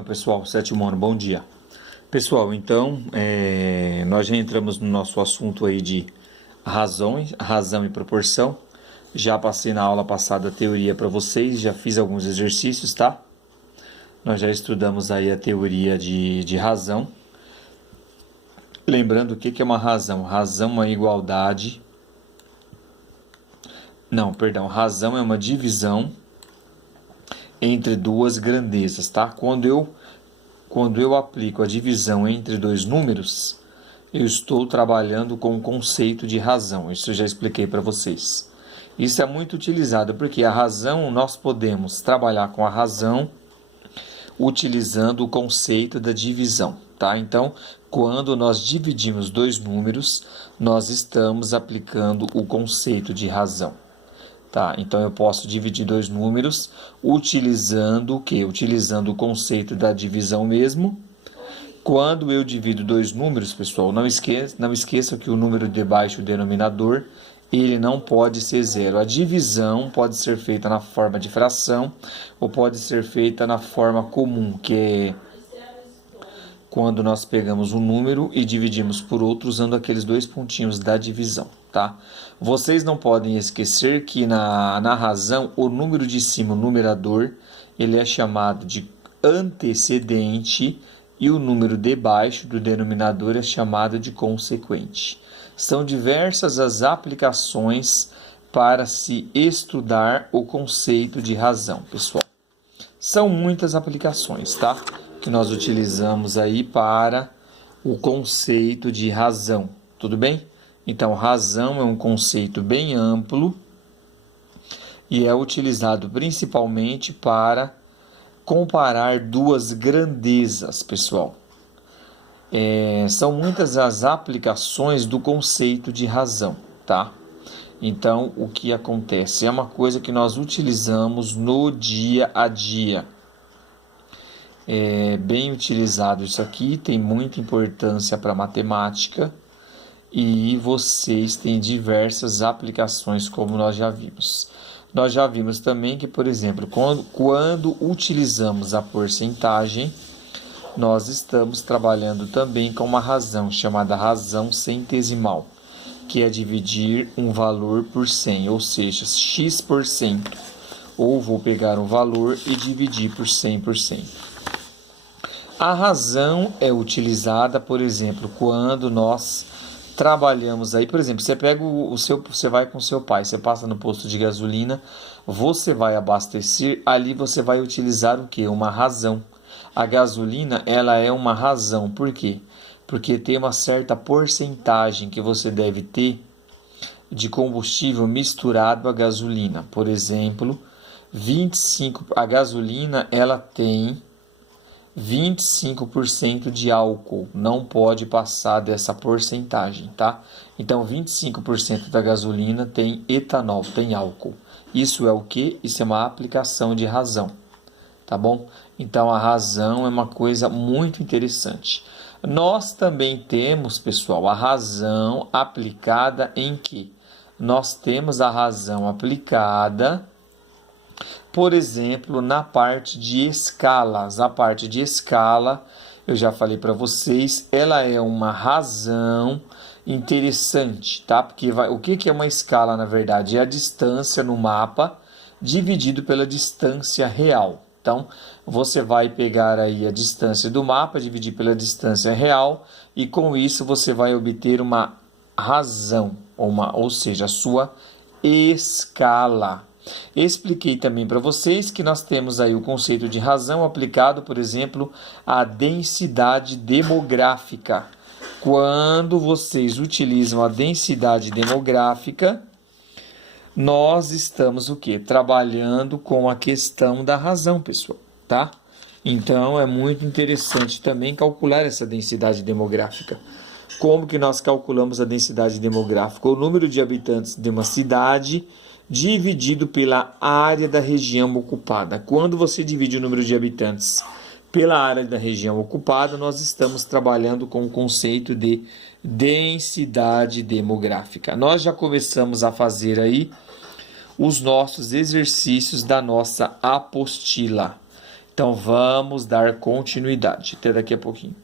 meu pessoal, sétimo ano, bom dia. Pessoal, então, nós já entramos no nosso assunto aí de razão e proporção. Já passei na aula passada a teoria para vocês, já fiz alguns exercícios, tá? Nós já estudamos aí a teoria de razão. Lembrando o que é uma razão? Razão é uma igualdade. Não, perdão, razão é uma divisão entre duas grandezas, tá? Quando eu aplico a divisão entre dois números, eu estou trabalhando com o conceito de razão. Isso eu já expliquei para vocês. Isso é muito utilizado porque a razão, nós podemos trabalhar com a razão utilizando o conceito da divisão, tá? Então, quando nós dividimos dois números, nós estamos aplicando o conceito de razão. Tá, então eu posso dividir dois números utilizando o quê? Utilizando o conceito da divisão mesmo. Quando eu divido dois números, pessoal, não esqueça que o número debaixo do denominador, ele não pode ser zero. A divisão pode ser feita na forma de fração ou pode ser feita na forma comum, que é quando nós pegamos um número e dividimos por outro usando aqueles dois pontinhos da divisão, tá? Vocês não podem esquecer que na razão, o número de cima, o numerador, ele é chamado de antecedente e o número de baixo do denominador é chamado de consequente. São diversas as aplicações para se estudar o conceito de razão, pessoal. São muitas aplicações, tá? Que nós utilizamos aí para o conceito de razão, tudo bem? Então, razão é um conceito bem amplo e é utilizado principalmente para comparar duas grandezas, pessoal. São muitas as aplicações do conceito de razão, tá? Então, o que acontece? É uma coisa que nós utilizamos no dia a dia. É bem utilizado isso aqui, tem muita importância para a matemática e vocês têm diversas aplicações, como nós já vimos. Nós já vimos também que, por exemplo, quando utilizamos a porcentagem, nós estamos trabalhando também com uma razão chamada razão centesimal, que é dividir um valor por 100, ou seja, x%. Ou vou pegar um valor e dividir por 100%. A razão é utilizada, por exemplo, quando nós trabalhamos aí, por exemplo, você vai com seu pai, você passa no posto de gasolina, você vai abastecer, ali você vai utilizar o quê? Uma razão. A gasolina, ela é uma razão. Por quê? Porque tem uma certa porcentagem que você deve ter de combustível misturado à gasolina. Por exemplo, a gasolina, ela tem 25% de álcool, não pode passar dessa porcentagem, tá? Então, 25% da gasolina tem etanol, tem álcool. Isso é o quê? Isso é uma aplicação de razão, tá bom? Então, a razão é uma coisa muito interessante. Nós também temos, pessoal, a razão aplicada em quê? Nós temos a razão aplicada, por exemplo, na parte de escalas. A parte de escala, eu já falei para vocês, ela é uma razão interessante, tá? Porque o que é uma escala, na verdade? É a distância no mapa dividido pela distância real. Então, você vai pegar aí a distância do mapa, dividir pela distância real, e com isso você vai obter uma razão, ou seja, a sua escala. Expliquei também para vocês que nós temos aí o conceito de razão aplicado, por exemplo, à densidade demográfica. Quando vocês utilizam a densidade demográfica, nós estamos o quê? Trabalhando com a questão da razão, pessoal, tá? Então, é muito interessante também calcular essa densidade demográfica. Como que nós calculamos a densidade demográfica? O número de habitantes de uma cidade dividido pela área da região ocupada. Quando você divide o número de habitantes pela área da região ocupada, nós estamos trabalhando com o conceito de densidade demográfica. Nós já começamos a fazer aí os nossos exercícios da nossa apostila. Então vamos dar continuidade. Até daqui a pouquinho.